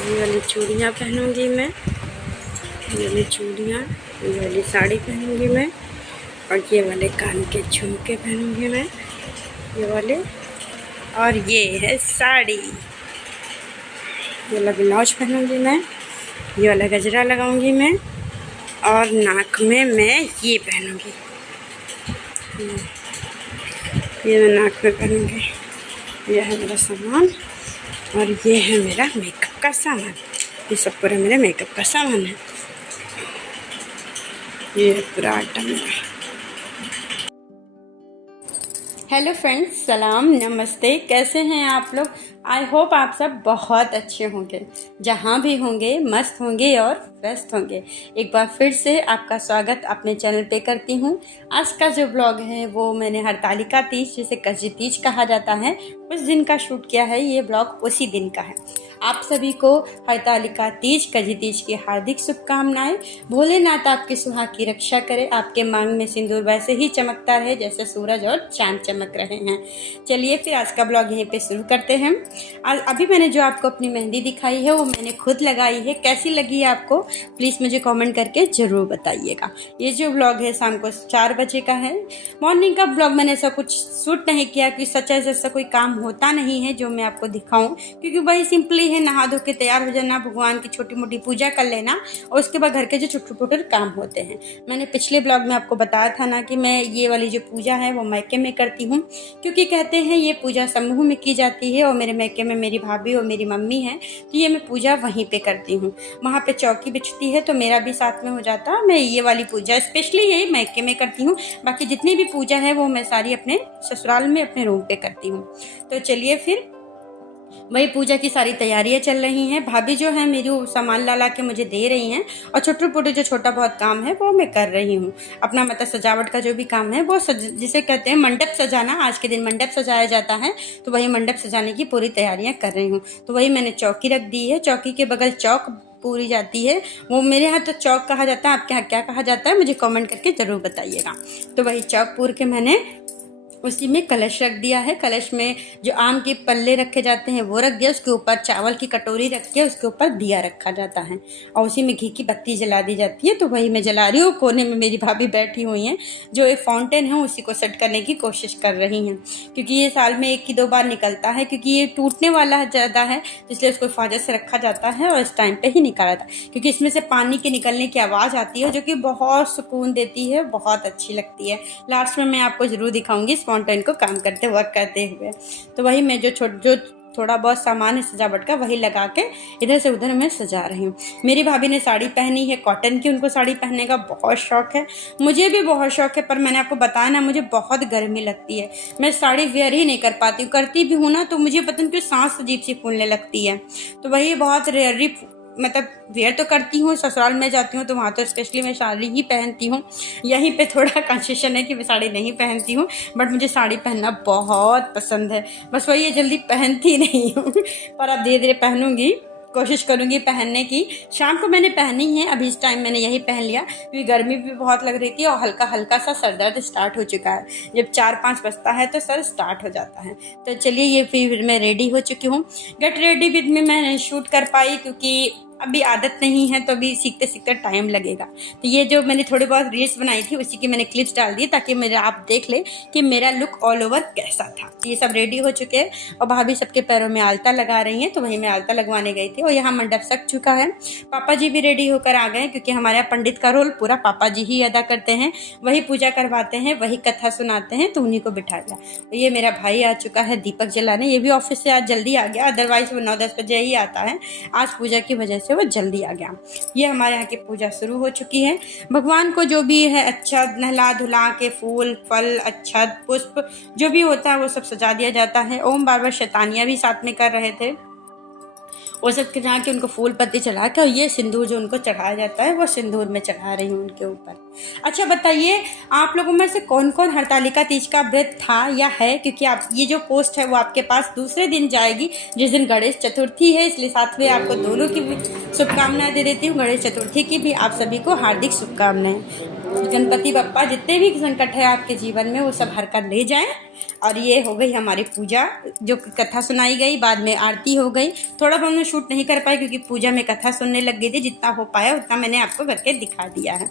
ये वाली चूड़ियाँ पहनूंगी मैं, ये वाली चूड़ियाँ, ये वाली साड़ी पहनूंगी मैं, और ये वाले कान के झुमके पहनूंगी मैं, ये वाले, और ये है साड़ी। ये वाला ब्लाउज पहनूंगी मैं, ये वाला गजरा लगाऊंगी मैं, और नाक में मैं ये पहनूंगी, ये मैं नाक में पहनूंगी। यह है मेरा सामान, और ये है मेरा मेकअप का सामान। ये सब पूरा मेरा मेकअप का सामान है। ये पूरा आइटम मेरा। हेलो फ्रेंड्स, सलाम नमस्ते, कैसे हैं आप लोग? आई होप आप सब बहुत अच्छे होंगे, जहाँ भी होंगे मस्त होंगे और व्यस्त होंगे। एक बार फिर से आपका स्वागत अपने चैनल पे करती हूँ। आज का जो ब्लॉग है वो मैंने हरतालिका तीज, जिसे कजी तीज कहा जाता है, उस दिन का शूट किया है। ये ब्लॉग उसी दिन का है। आप सभी को हरतालिका तीज, कजी तीज की हार्दिक शुभकामनाएं। भोलेनाथ आपके सुहाग की रक्षा करे, आपके मांग में सिंदूर वैसे ही चमकता रहे जैसे सूरज और चांद चमक रहे हैं। चलिए फिर आज का ब्लॉग यहीं पे शुरू करते हैं। आज अभी मैंने जो आपको अपनी मेहंदी दिखाई है वो मैंने खुद लगाई है। कैसी लगी आपको प्लीज़ मुझे कमेंट करके ज़रूर बताइएगा। ये जो ब्लॉग है शाम को 4 बजे का है। मॉर्निंग का ब्लॉग मैंने ऐसा कुछ शूट नहीं किया कि सच ऐसा कोई काम होता नहीं है जो मैं आपको दिखाऊं, क्योंकि वही सिंपली है, नहा धो के तैयार हो जाना, भगवान की छोटी मोटी पूजा कर लेना, और उसके बाद घर के जो छोटे छोटे काम होते हैं। मैंने पिछले ब्लॉग में आपको बताया था ना कि मैं ये वाली जो पूजा है वो मैके में करती हूँ, क्योंकि कहते हैं ये पूजा समूह में की जाती है, और मेरे मैके में मेरी भाभी और मेरी मम्मी है, तो ये मैं पूजा वहीं पे करती हूँ। वहाँ पे चौकी बिछती है तो मेरा भी साथ में हो जाता है। मैं ये वाली पूजा स्पेशली यही मैके में करती हूँ। बाकी जितनी भी पूजा है वो मैं सारी अपने ससुराल में अपने रूम पे करती हूँ। तो चलिए फिर वही पूजा की सारी तैयारियां चल रही हैं। भाभी जो है मेरी सामान ला के मुझे दे रही हैं, और छोटे मोटे जो छोटा बहुत काम है वो मैं कर रही हूँ। अपना मतलब सजावट का जो भी काम है वो जिसे कहते हैं मंडप सजाना, आज के दिन मंडप सजाया जाता है, तो वही मंडप सजाने की पूरी तैयारियां कर रही हूँ। तो वही मैंने चौकी रख दी है। चौकी के बगल चौक पूरी जाती है, वो मेरे यहाँ तो चौक कहा जाता है, आपके यहाँ क्या कहा जाता है मुझे कमेंट करके ज़रूर बताइएगा। तो वही चौक पूर के मैंने उसी में कलश रख दिया है। कलश में जो आम के पल्ले रखे जाते हैं वो रख दिया, उसके ऊपर चावल की कटोरी रख के उसके ऊपर दिया रखा जाता है, और उसी में घी की बत्ती जला दी जाती है। तो वही मैं जला रही हूँ। कोने में मेरी भाभी बैठी हुई हैं, जो एक फाउंटेन है उसी को सेट करने की कोशिश कर रही हैं, क्योंकि ये साल में 1 की 2 बार निकलता है, क्योंकि ये टूटने वाला ज़्यादा है, इसलिए उसको हिफाजत से रखा जाता है और इस टाइम पर ही निकाला था, क्योंकि इसमें से पानी के निकलने की आवाज़ आती है जो कि बहुत सुकून देती है, बहुत अच्छी लगती है। लास्ट में मैं आपको ज़रूर दिखाऊंगी फाउंटेन को काम करते वक्त करते हुए। तो वही मैं जो थोड़ा बहुत सामान है सजावट का वही लगा के इधर से उधर मैं सजा रही हूँ। मेरी भाभी ने साड़ी पहनी है कॉटन की, उनको साड़ी पहनने का बहुत शौक है, मुझे भी बहुत शौक है, पर मैंने आपको बताया ना मुझे बहुत गर्मी लगती है, मैं साड़ी वेयर ही नहीं कर पाती हूँ। करती भी हूँ ना तो मुझे पता नहीं क्यों सांस अजीब सी फूलने लगती है। तो वही बहुत रेयरली मतलब वेयर तो करती हूँ। ससुराल में जाती हूँ तो वहाँ तो स्पेशली मैं साड़ी ही पहनती हूँ। यहीं पे थोड़ा कंसेशन है कि मैं साड़ी नहीं पहनती हूँ, बट मुझे साड़ी पहनना बहुत पसंद है। बस वही है जल्दी पहनती नहीं हूँ, पर अब धीरे धीरे पहनूंगी, कोशिश करूंगी पहनने की। शाम को मैंने पहनी है, अभी इस टाइम मैंने यही पहन लिया क्योंकि गर्मी भी बहुत लग रही थी और हल्का हल्का सा सर दर्द स्टार्ट हो चुका है। जब 4-5 बजता है तो सर स्टार्ट हो जाता है। तो चलिए ये फिर मैं रेडी हो चुकी हूँ। गेट रेडी विद मी मैं नहीं शूट कर पाई क्योंकि अभी आदत नहीं है, तो अभी सीखते सीखते टाइम लगेगा। तो ये जो मैंने थोड़ी बहुत रील्स बनाई थी उसी की मैंने क्लिप्स डाल दी ताकि मेरा आप देख ले कि मेरा लुक ऑल ओवर कैसा था। ये सब रेडी हो चुके हैं और भाभी सबके पैरों में आलता लगा रही हैं, तो वही मैं आलता लगवाने गई थी। और यहाँ मंडप सज चुका है। पापा जी भी रेडी होकर आ गए क्योंकि हमारे यहाँ पंडित का रोल पूरा पापा जी ही अदा करते हैं, वही पूजा करवाते हैं, वही कथा सुनाते हैं, तो उन्हीं को बिठा दिया। तो ये मेरा भाई आ चुका है दीपक जलाने। ये भी ऑफिस से आज जल्दी आ गया, अदरवाइज वो 9-10 बजे ही आता है। आज पूजा की वजह से वो जल्दी आ गया। ये हमारे यहाँ की पूजा शुरू हो चुकी है। भगवान को जो भी है अच्छा नहला धुला के फूल फल अक्षत पुष्प जो भी होता है वो सब सजा दिया जाता है। ओम बाबा शैतानियाँ भी साथ में कर रहे थे, वो सब चढ़ा के उनको फूल पत्ती चढ़ा के, और ये सिंदूर जो उनको चढ़ाया जाता है वो सिंदूर में चढ़ा रही हूँ उनके ऊपर। अच्छा बताइए आप लोगों में से कौन कौन हरतालिका तीज का व्रत था या है, क्योंकि आप ये जो पोस्ट है वो आपके पास दूसरे दिन जाएगी जिस दिन गणेश चतुर्थी है, इसलिए साथ में आपको दोनों की शुभकामनाएं दे देती हूँ। गणेश चतुर्थी की भी आप सभी को हार्दिक शुभकामनाएं। गणपति बप्पा जितने भी संकट है आपके जीवन में वो सब हर कर ले जाएं। और ये हो गई हमारी पूजा, जो कथा सुनाई गई, बाद में आरती हो गई। थोड़ा बहुत मैं शूट नहीं कर पाई क्योंकि पूजा में कथा सुनने लग गई थी। जितना हो पाया उतना मैंने आपको करके दिखा दिया है।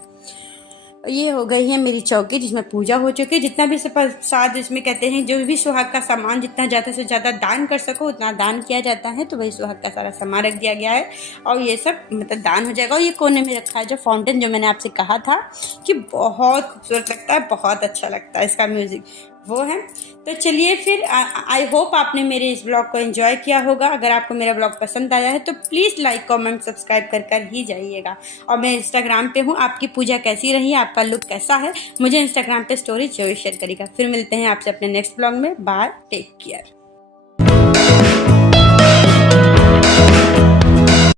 ये हो गई है मेरी चौकी जिसमें पूजा हो चुकी है। जितना भी प्रसाद इसमें कहते हैं, जो भी सुहाग का सामान जितना ज़्यादा से ज़्यादा दान कर सको उतना दान किया जाता है। तो वही सुहाग का सारा सामान रख दिया गया है और ये सब मतलब दान हो जाएगा। और ये कोने में रखा है जो फाउंटेन, जो मैंने आपसे कहा था कि बहुत खूबसूरत लगता है, बहुत अच्छा लगता है इसका म्यूज़िक, वो है। तो चलिए फिर, आई होप आपने मेरे इस ब्लॉग को एंजॉय किया होगा। अगर आपको मेरा ब्लॉग पसंद आया है तो प्लीज़ लाइक कमेंट सब्सक्राइब कर ही जाइएगा। और मैं इंस्टाग्राम पे हूँ। आपकी पूजा कैसी रही, आपका लुक कैसा है, मुझे इंस्टाग्राम पे स्टोरी जरूर शेयर करिएगा। फिर मिलते हैं आपसे अपने नेक्स्ट ब्लॉग में। Bye, take care.